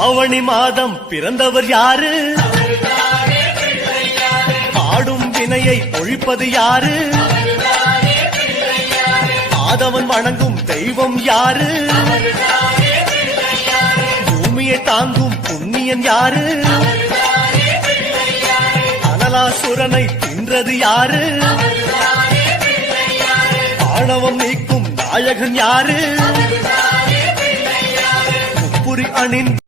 ஆவணி மாதம் பிறந்தவர் யாரு? ஆடும் வினையை ஒழிப்பது யாரு? ஆதவன் வணங்கும் தெய்வம் யாரு? பூமியை தாங்கும் புண்ணியன் யாரு? அனலாசுரனை தின்றது யாரு? ஆணவம் நீக்கும் நாயகன் யாரு? முப்புரி அணிந்து